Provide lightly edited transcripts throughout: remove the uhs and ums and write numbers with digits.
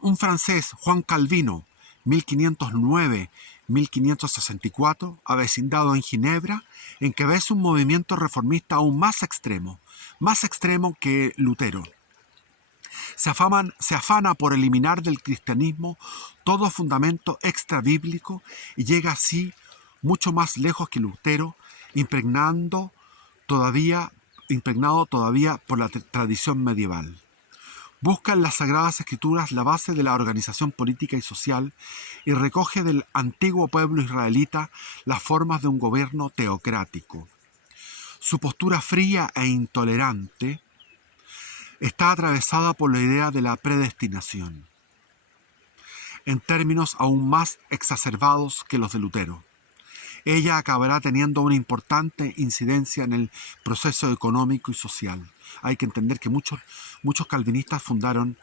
Un francés, Juan Calvino, 1509-1564, avecindado en Ginebra, encabeza un movimiento reformista aún más extremo que Lutero. Se afana por eliminar del cristianismo todo fundamento extrabíblico y llega así mucho más lejos que Lutero, impregnado todavía por la tradición medieval. Busca en las Sagradas Escrituras la base de la organización política y social y recoge del antiguo pueblo israelita las formas de un gobierno teocrático. Su postura fría e intolerante está atravesada por la idea de la predestinación, en términos aún más exacerbados que los de Lutero. Ella acabará teniendo una importante incidencia en el proceso económico y social. Hay que entender que muchos calvinistas fundaron,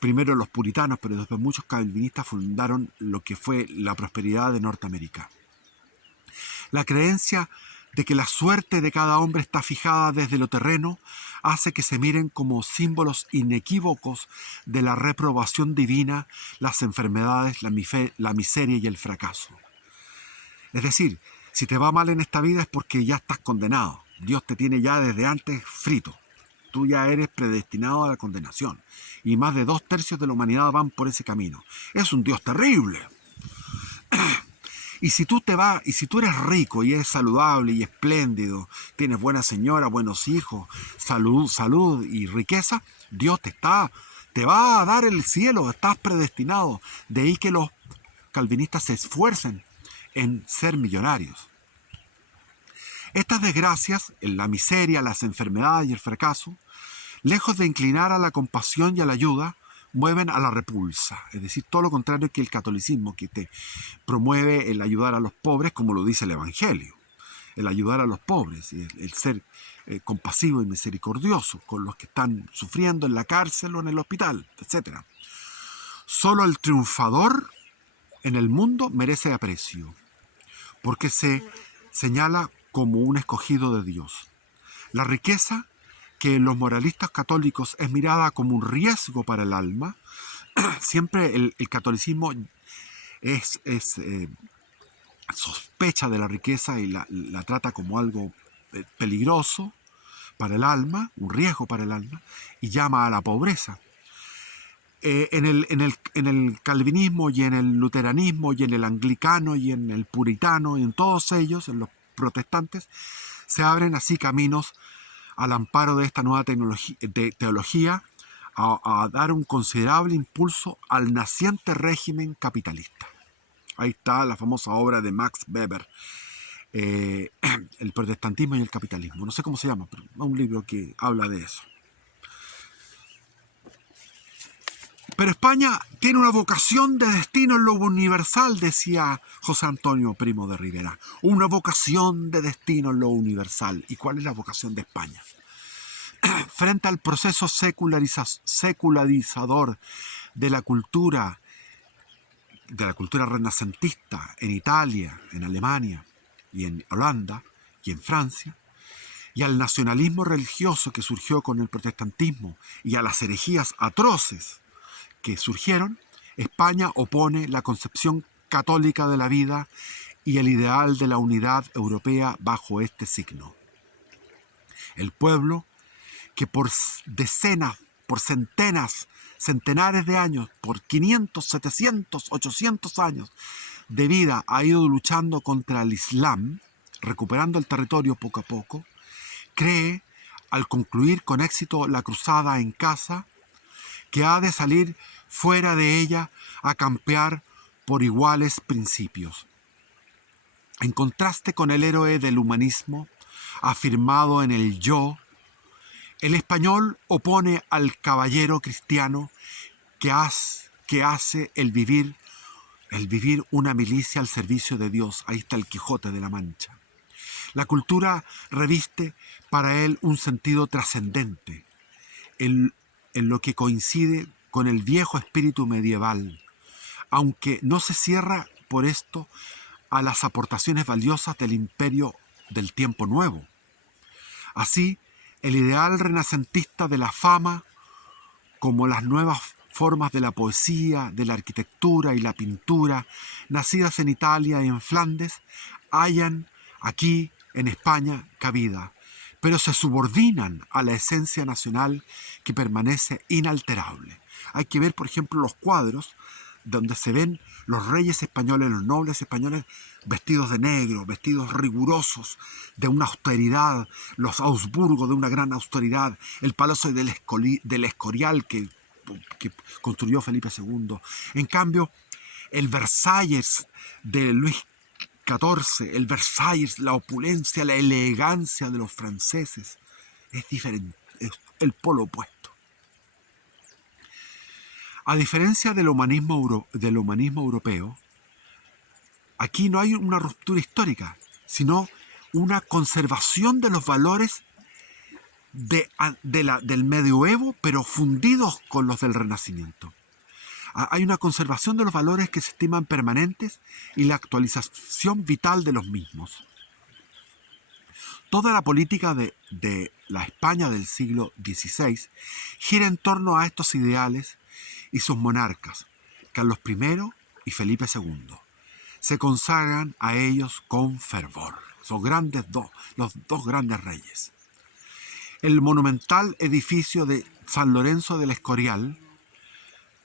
primero los puritanos, pero después muchos calvinistas fundaron lo que fue la prosperidad de Norteamérica. La creencia de que la suerte de cada hombre está fijada desde lo terreno hace que se miren como símbolos inequívocos de la reprobación divina las enfermedades, la miseria y el fracaso. Es decir, si te va mal en esta vida es porque ya estás condenado. Dios te tiene ya desde antes frito. Tú ya eres predestinado a la condenación. Y más de 2/3 de la humanidad van por ese camino. Es un Dios terrible. Y si tú eres rico y eres saludable y espléndido, tienes buena señora, buenos hijos, salud y riqueza, Dios te va a dar el cielo, estás predestinado. De ahí que los calvinistas se esfuercen en ser millonarios. Estas desgracias, la miseria, las enfermedades y el fracaso, lejos de inclinar a la compasión y a la ayuda, mueven a la repulsa. Es decir, todo lo contrario que el catolicismo, que te promueve el ayudar a los pobres, como lo dice el Evangelio. El ayudar a los pobres, el ser compasivo y misericordioso con los que están sufriendo en la cárcel o en el hospital, etc. Solo el triunfador en el mundo merece aprecio, porque se señala como un escogido de Dios. La riqueza, que en los moralistas católicos es mirada como un riesgo para el alma, siempre el catolicismo sospecha de la riqueza y la trata como algo peligroso para el alma, un riesgo para el alma, y llama a la pobreza. En el calvinismo y en el luteranismo y en el anglicano y en el puritano y en todos ellos, en los protestantes, se abren así caminos al amparo de esta nueva teología a dar un considerable impulso al naciente régimen capitalista. Ahí está la famosa obra de Max Weber, El protestantismo y el capitalismo. No sé cómo se llama, pero es un libro que habla de eso. Pero España tiene una vocación de destino en lo universal, decía José Antonio Primo de Rivera. Una vocación de destino en lo universal. ¿Y cuál es la vocación de España? Frente al proceso secularizador de la cultura renacentista en Italia, en Alemania y en Holanda y en Francia, y al nacionalismo religioso que surgió con el protestantismo y a las herejías atroces que surgieron, España opone la concepción católica de la vida y el ideal de la unidad europea bajo este signo. El pueblo, que por decenas, por centenares de años, por 500, 700, 800 años de vida ha ido luchando contra el Islam, recuperando el territorio poco a poco, cree, al concluir con éxito la cruzada en casa, que ha de salir fuera de ella a campear por iguales principios. En contraste con el héroe del humanismo, afirmado en el yo, el español opone al caballero cristiano que hace el vivir una milicia al servicio de Dios. Ahí está el Quijote de la Mancha. La cultura reviste para él un sentido trascendente, en lo que coincide con el viejo espíritu medieval, aunque no se cierra por esto a las aportaciones valiosas del imperio del tiempo nuevo. Así, el ideal renacentista de la fama, como las nuevas formas de la poesía, de la arquitectura y la pintura, nacidas en Italia y en Flandes, hallan aquí en España cabida, pero se subordinan a la esencia nacional que permanece inalterable. Hay que ver, por ejemplo, los cuadros donde se ven los reyes españoles, los nobles españoles vestidos de negro, vestidos rigurosos, de una austeridad, los Augsburgo de una gran austeridad, el Palacio del Escorial que construyó Felipe II. En cambio, el Versalles de Luis XIV, el Versalles, la opulencia, la elegancia de los franceses, es diferente, es el polo opuesto. A diferencia del humanismo europeo, aquí no hay una ruptura histórica, sino una conservación de los valores del medioevo, pero fundidos con los del Renacimiento. Hay una conservación de los valores que se estiman permanentes y la actualización vital de los mismos. Toda la política de la España del siglo XVI gira en torno a estos ideales y sus monarcas, Carlos I y Felipe II. Se consagran a ellos con fervor. Son los dos grandes reyes. El monumental edificio de San Lorenzo del Escorial,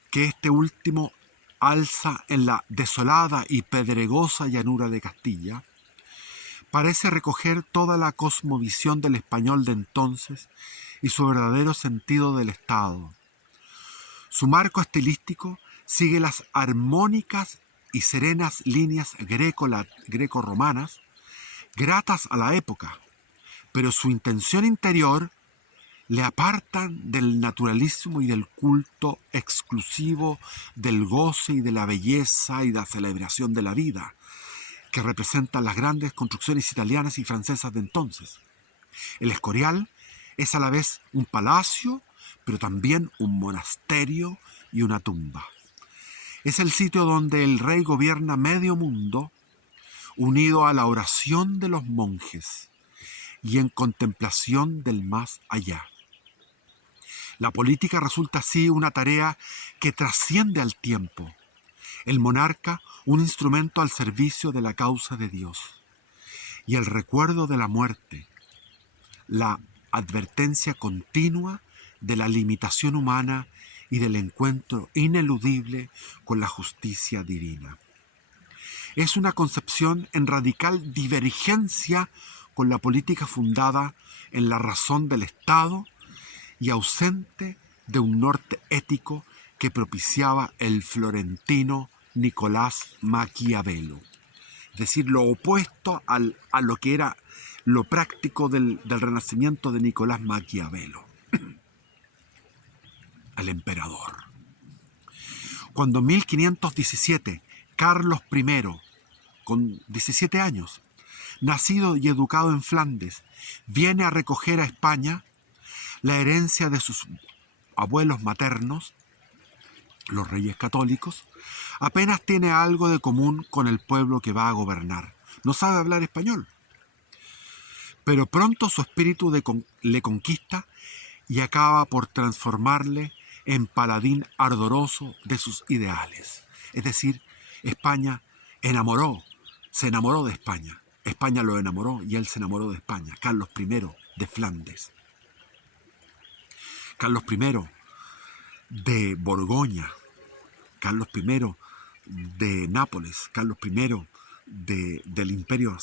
que este último alza en la desolada y pedregosa llanura de Castilla, parece recoger toda la cosmovisión del español de entonces y su verdadero sentido del Estado. Su marco estilístico sigue las armónicas y serenas líneas greco-romanas, gratas a la época, pero su intención interior le apartan del naturalismo y del culto exclusivo del goce y de la belleza y la celebración de la vida, que representan las grandes construcciones italianas y francesas de entonces. El Escorial es a la vez un palacio, pero también un monasterio y una tumba. Es el sitio donde el rey gobierna medio mundo, unido a la oración de los monjes y en contemplación del más allá. La política resulta así una tarea que trasciende al tiempo. El monarca, un instrumento al servicio de la causa de Dios. Y el recuerdo de la muerte, la advertencia continua de la limitación humana y del encuentro ineludible con la justicia divina. Es una concepción en radical divergencia con la política fundada en la razón del Estado y ausente de un norte ético que propiciaba el florentino Nicolás Maquiavelo. Es decir, lo opuesto a lo que era lo práctico del Renacimiento de Nicolás Maquiavelo, el emperador. Cuando en 1517 Carlos I, con 17 años, nacido y educado en Flandes, viene a recoger a España la herencia de sus abuelos maternos, los reyes católicos, apenas tiene algo de común con el pueblo que va a gobernar. No sabe hablar español, pero pronto su espíritu le conquista y acaba por transformarle en paladín ardoroso de sus ideales. Es decir, España se enamoró de España. España lo enamoró y él se enamoró de España. Carlos I de Flandes. Carlos I de Borgoña. Carlos I de Nápoles. Carlos I del imperio,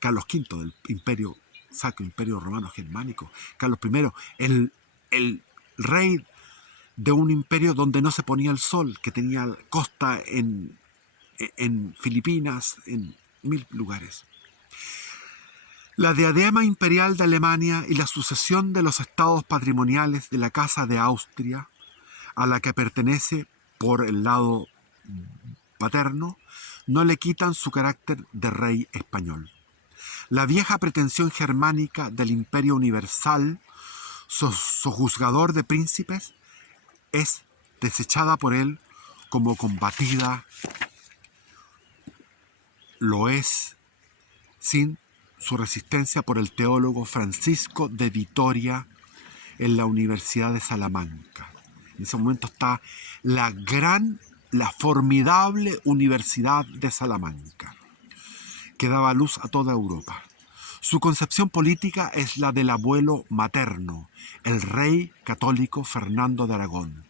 Carlos V del imperio Sacro Imperio Romano Germánico. Carlos I, el rey de un imperio donde no se ponía el sol, que tenía costa en Filipinas, en 1000 lugares. La diadema imperial de Alemania y la sucesión de los estados patrimoniales de la Casa de Austria, a la que pertenece por el lado paterno, no le quitan su carácter de rey español. La vieja pretensión germánica del imperio universal, sojuzgador de príncipes, es desechada por él como combatida. Lo es sin su resistencia por el teólogo Francisco de Vitoria en la Universidad de Salamanca. En ese momento está la formidable Universidad de Salamanca, que daba luz a toda Europa. Su concepción política es la del abuelo materno, el rey católico Fernando de Aragón.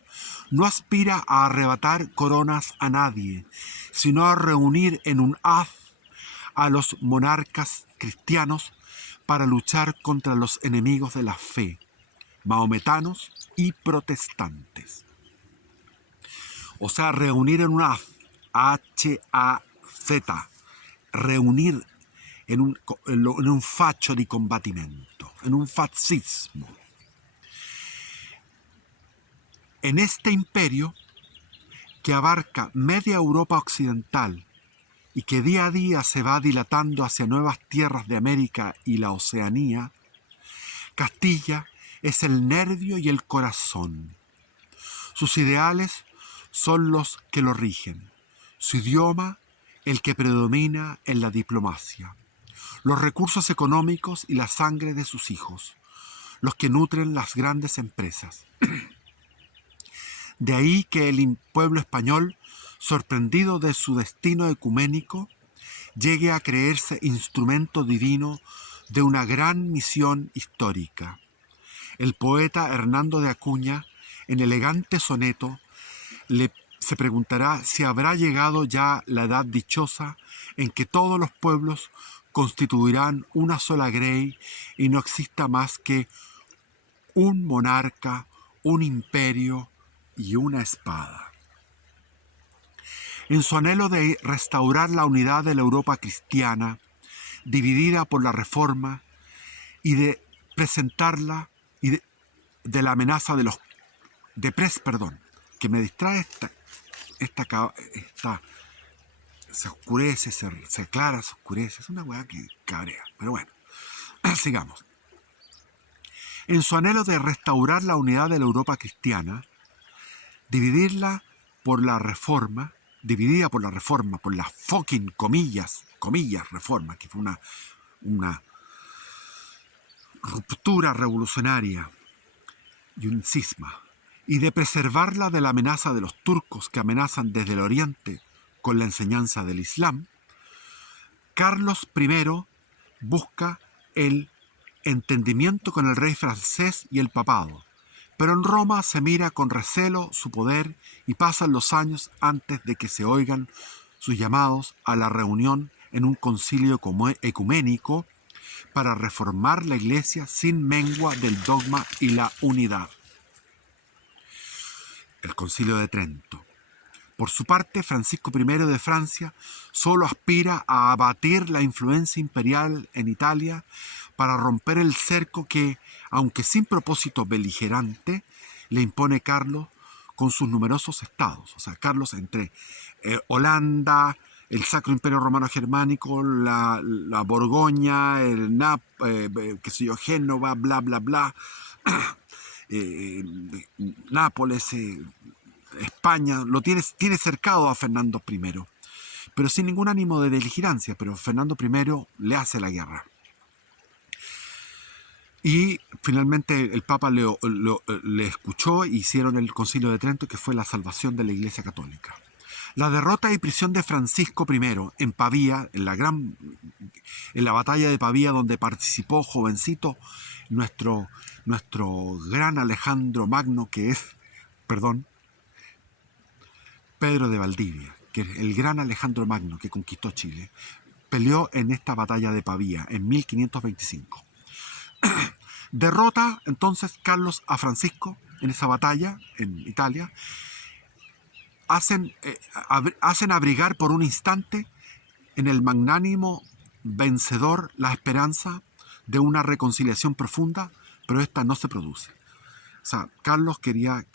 No aspira a arrebatar coronas a nadie, sino a reunir en un haz a los monarcas cristianos para luchar contra los enemigos de la fe, mahometanos y protestantes. O sea, reunir en un haz, H-A-Z, reunir en un facho di combattimento, en un fascismo. En este imperio, que abarca media Europa occidental y que día a día se va dilatando hacia nuevas tierras de América y la Oceanía, Castilla es el nervio y el corazón. Sus ideales son los que lo rigen, su idioma el que predomina en la diplomacia, los recursos económicos y la sangre de sus hijos, los que nutren las grandes empresas. De ahí que el pueblo español, sorprendido de su destino ecuménico, llegue a creerse instrumento divino de una gran misión histórica. El poeta Hernando de Acuña, en elegante soneto, se preguntará si habrá llegado ya la edad dichosa en que todos los pueblos constituirán una sola grey y no exista más que un monarca, un imperio y una espada. En su anhelo de restaurar la unidad de la Europa cristiana, dividida por la Reforma, y de presentarla y de la amenaza de los que me distrae esta se oscurece, se aclara, se oscurece, es una weá que cabrea, pero bueno, sigamos. En su anhelo de restaurar la unidad de la Europa cristiana, dividida por la Reforma, por la fucking comillas reforma, que fue una ruptura revolucionaria y un cisma, y de preservarla de la amenaza de los turcos que amenazan desde el oriente con la enseñanza del Islam, Carlos I busca el entendimiento con el rey francés y el papado, pero en Roma se mira con recelo su poder y pasan los años antes de que se oigan sus llamados a la reunión en un concilio ecuménico para reformar la Iglesia sin mengua del dogma y la unidad. El Concilio de Trento. Por su parte, Francisco I de Francia solo aspira a abatir la influencia imperial en Italia para romper el cerco que, aunque sin propósito beligerante, le impone Carlos con sus numerosos estados. O sea, Carlos entre Holanda, el Sacro Imperio Romano Germánico, la Borgoña, Génova, bla, bla, bla, Nápoles, España, tiene cercado a Fernando I, pero sin ningún ánimo de beligerancia, pero Fernando I le hace la guerra. Y finalmente el Papa le escuchó e hicieron el Concilio de Trento, que fue la salvación de la Iglesia Católica. La derrota y prisión de Francisco I en Pavía, en la batalla de Pavía, donde participó jovencito nuestro gran Alejandro Magno, que es, Pedro de Valdivia, que es el gran Alejandro Magno que conquistó Chile, peleó en esta batalla de Pavía en 1525. Derrota entonces Carlos a Francisco en esa batalla en Italia. Hacen abrigar por un instante en el magnánimo vencedor la esperanza de una reconciliación profunda, pero esta no se produce. O sea, Carlos quería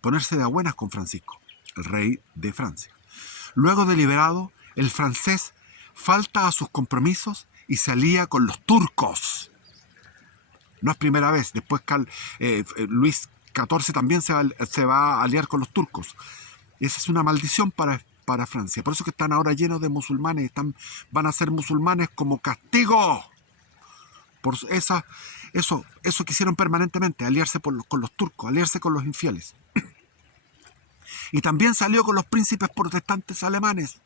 ponerse de a buenas con Francisco, el rey de Francia. Luego de liberado, el francés falta a sus compromisos y se alía con los turcos. No es primera vez. Después Luis XIV también se va a aliar con los turcos. Esa es una maldición para Francia. Por eso que están ahora llenos de musulmanes. Van a ser musulmanes como castigo por Eso que hicieron permanentemente, aliarse con los turcos, aliarse con los infieles. Y también salió con los príncipes protestantes alemanes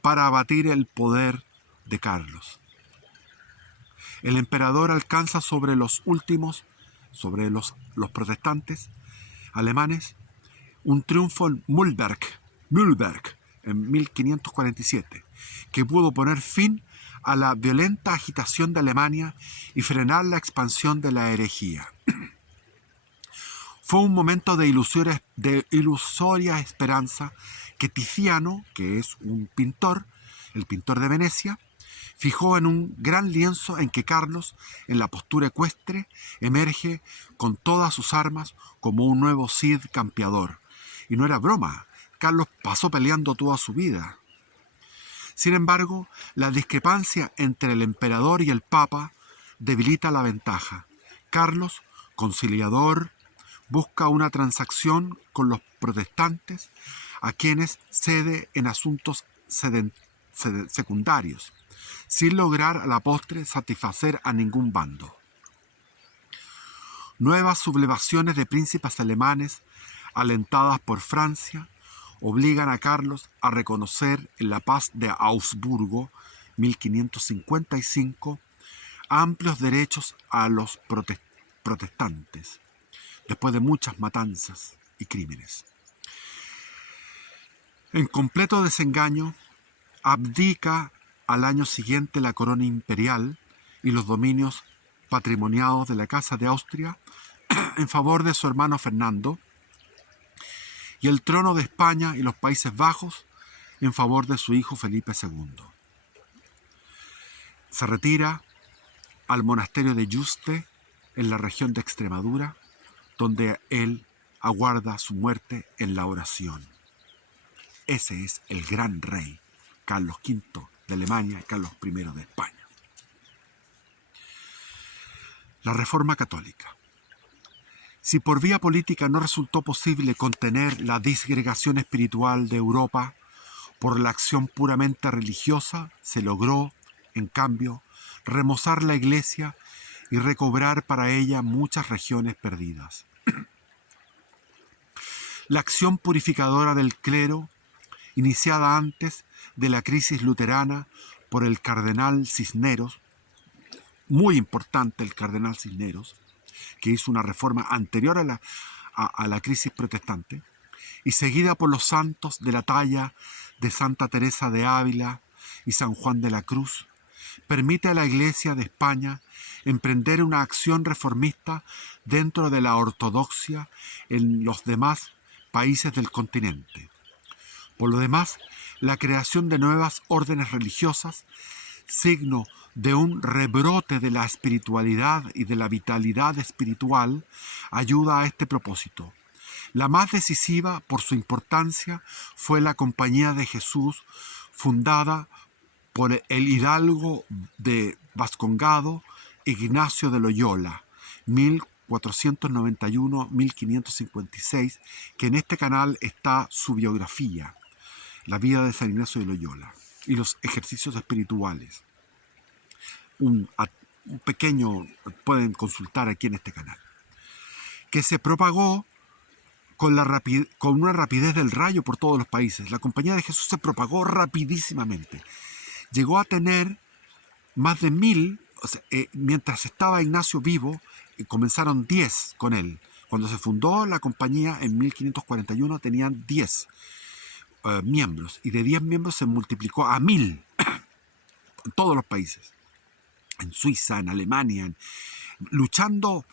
para abatir el poder de Carlos. El emperador alcanza sobre los últimos, sobre los protestantes alemanes, un triunfo en Mühlberg en 1547, que pudo poner fin a la violenta agitación de Alemania y frenar la expansión de la herejía. Fue un momento de ilusoria esperanza que Tiziano, que es un pintor, el pintor de Venecia, fijó en un gran lienzo en que Carlos, en la postura ecuestre, emerge con todas sus armas como un nuevo Cid campeador. Y no era broma, Carlos pasó peleando toda su vida. Sin embargo, la discrepancia entre el emperador y el papa debilita la ventaja. Carlos, conciliador, busca una transacción con los protestantes a quienes cede en asuntos secundarios, sin lograr a la postre satisfacer a ningún bando. Nuevas sublevaciones de príncipes alemanes, alentadas por Francia, obligan a Carlos a reconocer en la paz de Augsburgo, 1555, amplios derechos a los protestantes, después de muchas matanzas y crímenes. En completo desengaño, abdica al año siguiente la corona imperial y los dominios patrimoniados de la Casa de Austria en favor de su hermano Fernando, y el trono de España y los Países Bajos en favor de su hijo Felipe II. Se retira al monasterio de Yuste, en la región de Extremadura, donde él aguarda su muerte en la oración. Ese es el gran rey, Carlos V de Alemania y Carlos I de España. La Reforma Católica. Si por vía política no resultó posible contener la disgregación espiritual de Europa, por la acción puramente religiosa se logró, en cambio, remozar la Iglesia y recobrar para ella muchas regiones perdidas. La acción purificadora del clero, iniciada antes de la crisis luterana por el cardenal Cisneros, muy importante el cardenal Cisneros, que hizo una reforma anterior a la crisis protestante, y seguida por los santos de la talla de Santa Teresa de Ávila y San Juan de la Cruz, permite a la Iglesia de España emprender una acción reformista dentro de la ortodoxia en los demás países del continente. Por lo demás, la creación de nuevas órdenes religiosas, signo de un rebrote de la espiritualidad y de la vitalidad espiritual, ayuda a este propósito. La más decisiva por su importancia fue la Compañía de Jesús, fundada por el hidalgo de Vascongado, Ignacio de Loyola, 1491-1556, que en este canal está su biografía, la vida de San Ignacio de Loyola y los ejercicios espirituales. Un pequeño, pueden consultar aquí en este canal, que se propagó con una rapidez del rayo por todos los países. La Compañía de Jesús se propagó rapidísimamente. Llegó a tener más de 1000, mientras estaba Ignacio vivo, comenzaron 10 con él. Cuando se fundó la compañía en 1541 tenían 10 miembros, y de 10 miembros se multiplicó a 1000 en todos los países, en Suiza, en Alemania, luchando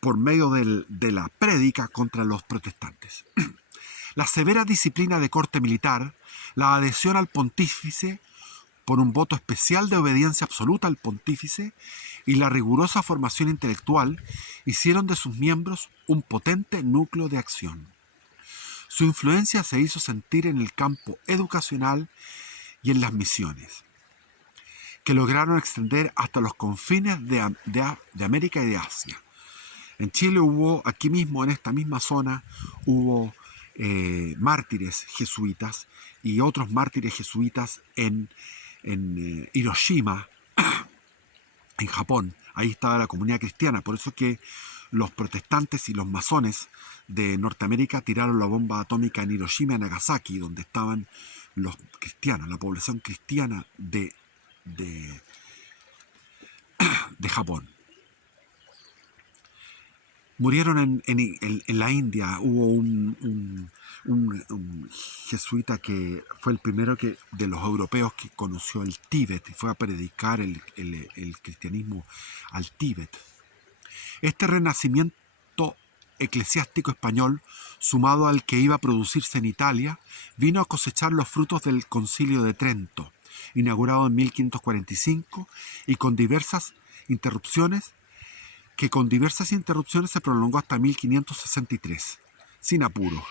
por medio de la prédica contra los protestantes. La severa disciplina de corte militar, la adhesión al pontífice por un voto especial de obediencia absoluta al pontífice y la rigurosa formación intelectual hicieron de sus miembros un potente núcleo de acción. Su influencia se hizo sentir en el campo educacional y en las misiones, que lograron extender hasta los confines de América y de Asia. En Chile hubo, aquí mismo, en esta misma zona, hubo mártires jesuitas y otros mártires jesuitas en Hiroshima, en Japón, Ahí estaba la comunidad cristiana. Por eso que los protestantes y los masones de Norteamérica tiraron la bomba atómica en Hiroshima y Nagasaki, donde estaban los cristianos, la población cristiana de, de Japón. Murieron en la India. Hubo un jesuita que fue el primero de los europeos que conoció el Tíbet y fue a predicar el cristianismo al Tíbet. Este renacimiento eclesiástico español, sumado al que iba a producirse en Italia, vino a cosechar los frutos del Concilio de Trento, inaugurado en 1545 y con diversas interrupciones se prolongó hasta 1563, sin apuro.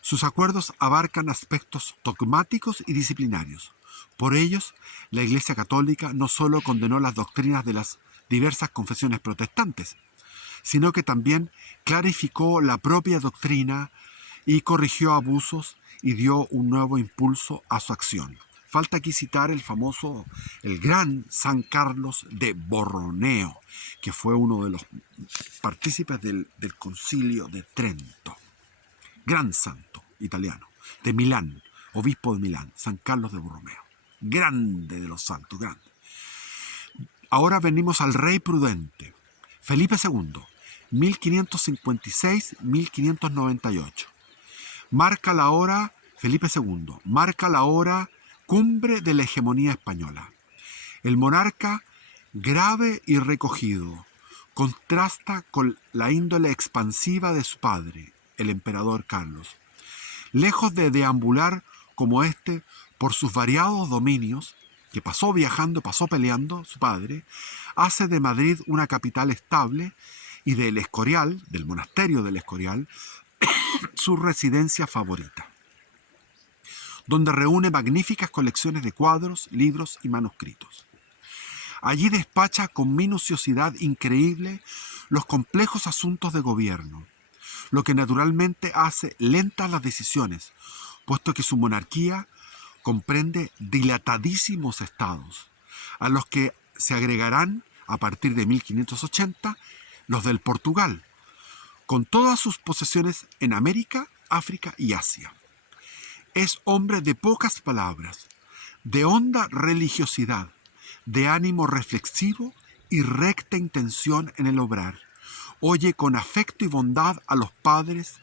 Sus acuerdos abarcan aspectos dogmáticos y disciplinarios. Por ellos, la Iglesia Católica no solo condenó las doctrinas de las diversas confesiones protestantes, sino que también clarificó la propia doctrina y corrigió abusos y dio un nuevo impulso a su acción. Falta aquí citar el gran San Carlos de Borromeo, que fue uno de los partícipes del Concilio de Trento. Gran santo italiano, de Milán, obispo de Milán, San Carlos de Borromeo. Grande de los santos, grande. Ahora venimos al rey prudente, Felipe II, 1556-1598. Felipe II, marca la hora cumbre de la hegemonía española. El monarca, grave y recogido, contrasta con la índole expansiva de su padre, el emperador Carlos. Lejos de deambular como por sus variados dominios, que pasó viajando, pasó peleando, su padre, hace de Madrid una capital estable y del Escorial, del monasterio del Escorial, su residencia favorita, donde reúne magníficas colecciones de cuadros, libros y manuscritos. Allí despacha con minuciosidad increíble los complejos asuntos de gobierno, lo que naturalmente hace lentas las decisiones, puesto que su monarquía comprende dilatadísimos estados, a los que se agregarán, a partir de 1580, los del Portugal, con todas sus posesiones en América, África y Asia. Es hombre de pocas palabras, de honda religiosidad, de ánimo reflexivo y recta intención en el obrar. Oye con afecto y bondad a los pobres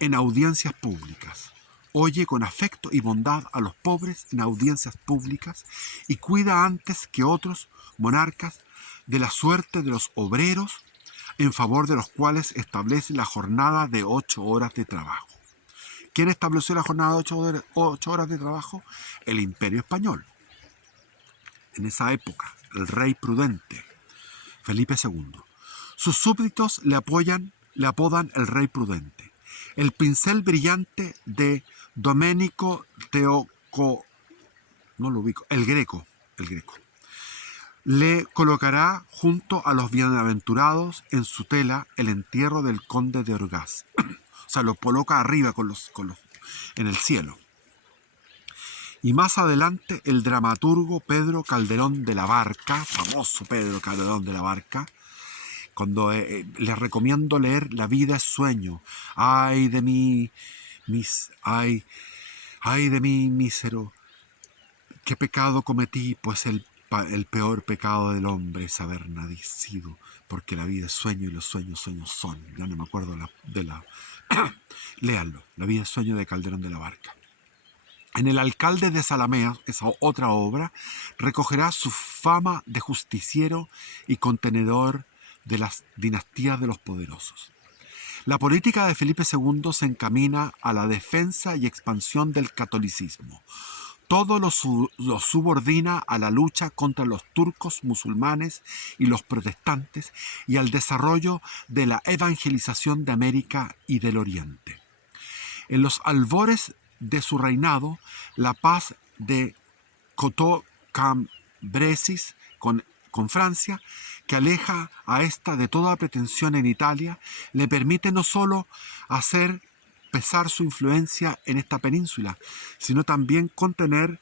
en audiencias públicas. Oye con afecto y bondad a los pobres en audiencias públicas y cuida antes que otros monarcas de la suerte de los obreros, en favor de los cuales establece la jornada de 8 horas de trabajo. ¿Quién estableció la jornada de 8 horas de trabajo? El Imperio Español. En esa época, el rey prudente, Felipe II. Sus súbditos le apodan el rey prudente. El pincel brillante de Domenico el Greco. Le colocará junto a los bienaventurados en su tela el entierro del conde de Orgaz. O sea, lo coloca arriba en el cielo. Y más adelante el dramaturgo Pedro Calderón de la Barca, famoso Pedro Calderón de la Barca, cuando les recomiendo leer La vida es sueño. Ay de mí, ay de mí, mísero, qué pecado cometí, pues el peor pecado del hombre es haber nacido, porque la vida es sueño y los sueños son. Ya no me acuerdo léanlo, La vida es sueño de Calderón de la Barca. En El alcalde de Zalamea, esa otra obra, recogerá su fama de justiciero y contenedor de las dinastías de los poderosos. La política de Felipe II se encamina a la defensa y expansión del catolicismo. Todo lo subordina a la lucha contra los turcos, musulmanes y los protestantes y al desarrollo de la evangelización de América y del Oriente. En los albores de su reinado, la paz de Cateau-Cambrésis con Francia, que aleja a esta de toda pretensión en Italia, le permite no solo hacer pesar su influencia en esta península, sino también contener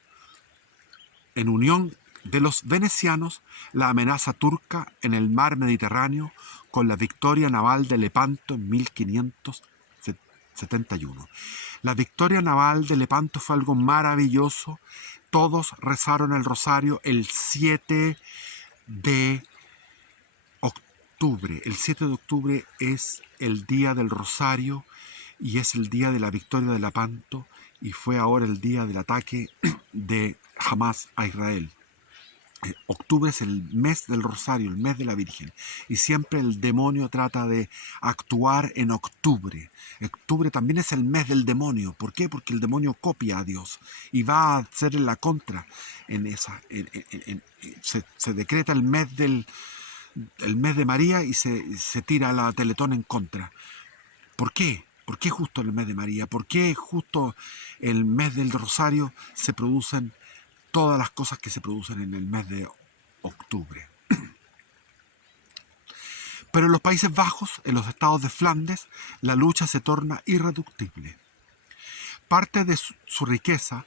en unión de los venecianos la amenaza turca en el mar Mediterráneo con la victoria naval de Lepanto en 1571. La victoria naval de Lepanto fue algo maravilloso. Todos rezaron el rosario el 7 de octubre. El 7 de octubre es el día del rosario y es el día de la victoria de Lepanto, y fue ahora el día del ataque de Hamás a Israel. Octubre es el mes del rosario, el mes de la Virgen, y siempre el demonio trata de actuar en octubre. Octubre también es el mes del demonio. ¿Por qué? Porque el demonio copia a Dios y va a hacer en la contra. Se decreta el mes de María y se tira la Teletón en contra. ¿Por qué? ¿Por qué justo el mes de María? ¿Por qué justo el mes del rosario se producen todas las cosas que se producen en el mes de octubre? Pero en los Países Bajos, en los estados de Flandes, la lucha se torna irreductible. Parte de su riqueza,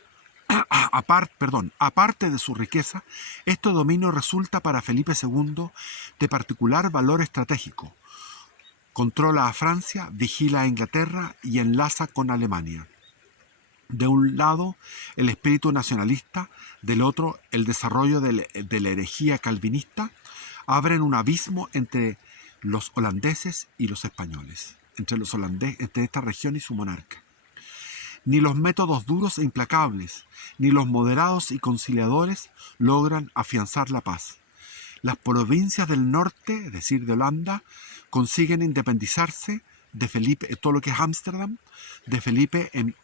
aparte de su riqueza, este dominio resulta para Felipe II de particular valor estratégico. Controla a Francia, vigila a Inglaterra y enlaza con Alemania. De un lado, el espíritu nacionalista, del otro, el desarrollo de la herejía calvinista, abren un abismo entre los holandeses y los españoles, entre esta región y su monarca. Ni los métodos duros e implacables, ni los moderados y conciliadores logran afianzar la paz. Las provincias del norte, es decir, de Holanda, consiguen independizarse de Felipe, todo lo que es Ámsterdam, de Felipe en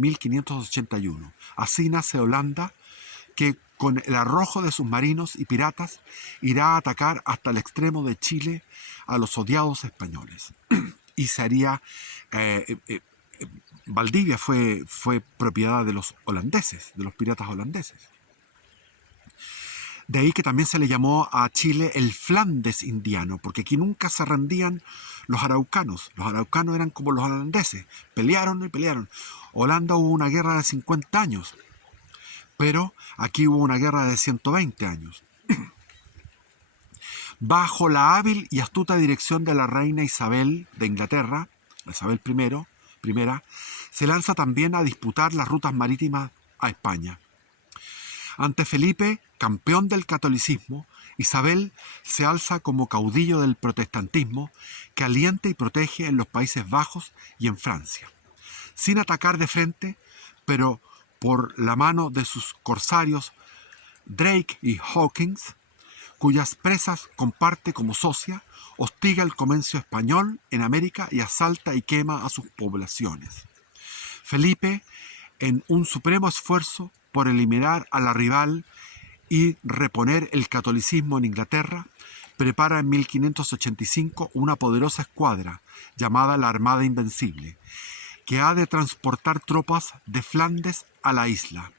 1581. Así nace Holanda, que con el arrojo de sus marinos y piratas irá a atacar hasta el extremo de Chile a los odiados españoles. Y se haría... Valdivia fue propiedad de los holandeses, de los piratas holandeses. De ahí que también se le llamó a Chile el Flandes indiano, porque aquí nunca se rendían los araucanos. Los araucanos eran como los holandeses, pelearon y pelearon. Holanda hubo una guerra de 50 años, pero aquí hubo una guerra de 120 años. Bajo la hábil y astuta dirección de la reina Isabel de Inglaterra, Isabel I, se lanza también a disputar las rutas marítimas a España. Ante Felipe, campeón del catolicismo, Isabel se alza como caudillo del protestantismo que alienta y protege en los Países Bajos y en Francia. Sin atacar de frente, pero por la mano de sus corsarios Drake y Hawkins, cuyas presas comparte como socia, hostiga el comercio español en América y asalta y quema a sus poblaciones. Felipe, en un supremo esfuerzo por eliminar a la rival y reponer el catolicismo en Inglaterra, prepara en 1585 una poderosa escuadra llamada la Armada Invencible, que ha de transportar tropas de Flandes a la isla.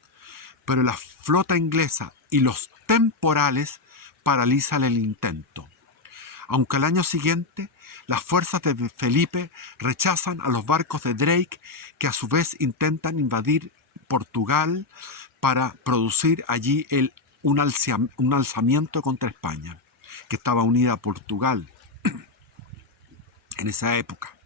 Pero la flota inglesa y los temporales paralizan el intento. Aunque al año siguiente las fuerzas de Felipe rechazan a los barcos de Drake, que a su vez intentan invadir Portugal para producir allí un alzamiento contra España, que estaba unida a Portugal en esa época.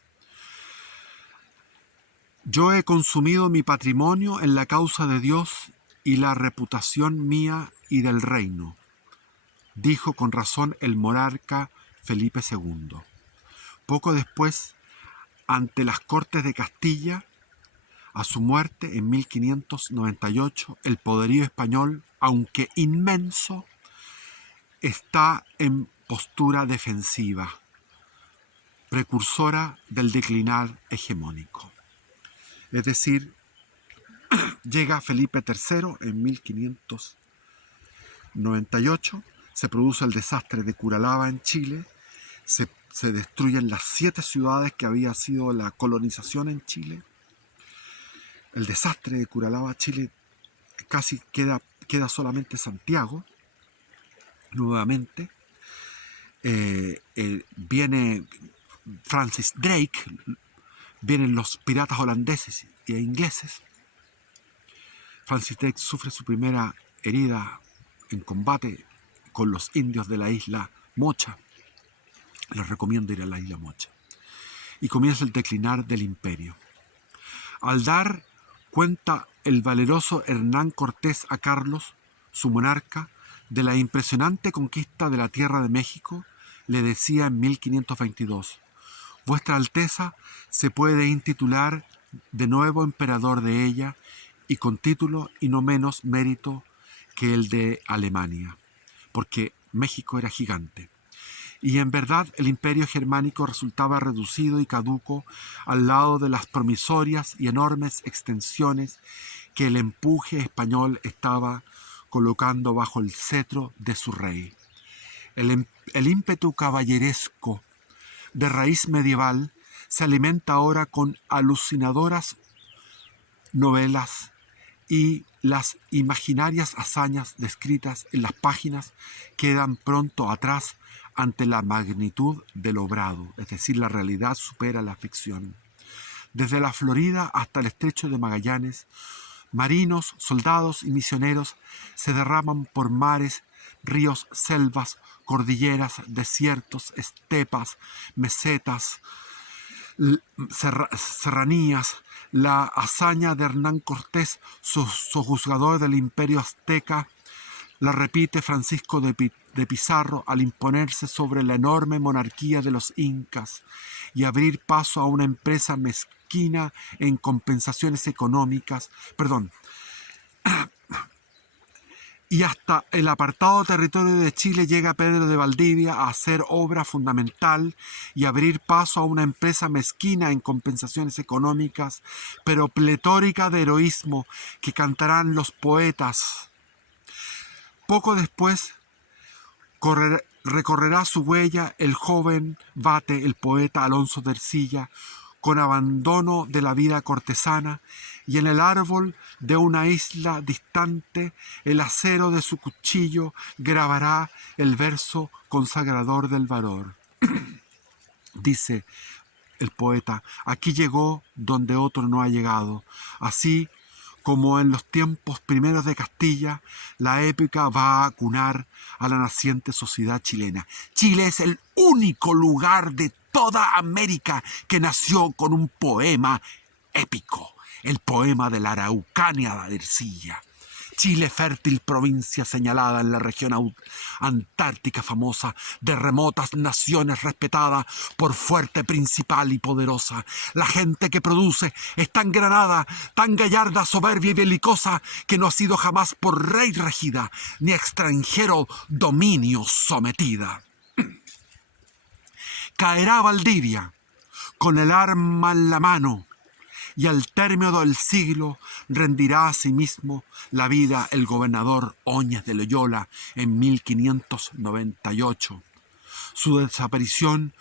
Yo he consumido mi patrimonio en la causa de Dios y la reputación mía y del reino, dijo con razón el monarca Felipe II. Poco después, ante las Cortes de Castilla, a su muerte en 1598, el poderío español, aunque inmenso, está en postura defensiva, precursora del declinar hegemónico. Es decir, llega Felipe III en 1598, se produce el desastre de Curalaba en Chile, se destruyen las 7 ciudades que había sido la colonización en Chile. El desastre de Curalaba, Chile, casi queda solamente Santiago, nuevamente. Viene Francis Drake, vienen los piratas holandeses e ingleses. Francis Drake sufre su primera herida en combate con los indios de la isla Mocha. Les recomiendo ir a la isla Mocha. Y comienza el declinar del imperio. Al dar cuenta el valeroso Hernán Cortés a Carlos, su monarca, de la impresionante conquista de la Tierra de México, le decía en 1522: Vuestra Alteza se puede intitular de nuevo emperador de ella, y con título y no menos mérito que el de Alemania, porque México era gigante. Y en verdad el imperio germánico resultaba reducido y caduco al lado de las promisorias y enormes extensiones que el empuje español estaba colocando bajo el cetro de su rey. El ímpetu caballeresco de raíz medieval se alimenta ahora con alucinadoras novelas, y las imaginarias hazañas descritas en las páginas quedan pronto atrás ante la magnitud del obrado, es decir, la realidad supera la ficción. Desde la Florida hasta el estrecho de Magallanes, marinos, soldados y misioneros se derraman por mares, ríos, selvas, cordilleras, desiertos, estepas, mesetas, serranías. La hazaña de Hernán Cortés, sojuzgador del imperio azteca, la repite Francisco de Pizarro al imponerse sobre la enorme monarquía de los incas y abrir paso a una empresa mezquina en compensaciones económicas, y hasta el apartado territorio de Chile llega Pedro de Valdivia a hacer obra fundamental y abrir paso a una empresa mezquina en compensaciones económicas, pero pletórica de heroísmo que cantarán los poetas. Poco después recorrerá su huella el joven vate, el poeta Alonso de Ercilla, con abandono de la vida cortesana, y en el árbol de una isla distante el acero de su cuchillo grabará el verso consagrador del valor. Dice el poeta: aquí llegó donde otro no ha llegado. Así como en los tiempos primeros de Castilla, la épica va a acunar a la naciente sociedad chilena. Chile es el único lugar de toda América que nació con un poema épico, el poema de la Araucanía de Ercilla. Chile, fértil provincia señalada en la región antártica famosa, de remotas naciones respetada por fuerte, principal y poderosa. La gente que produce es tan granada, tan gallarda, soberbia y belicosa, que no ha sido jamás por rey regida, ni extranjero dominio sometida. Caerá Valdivia con el arma en la mano, y al término del siglo rendirá a sí mismo la vida el gobernador Óñez de Loyola en 1598. Su desaparición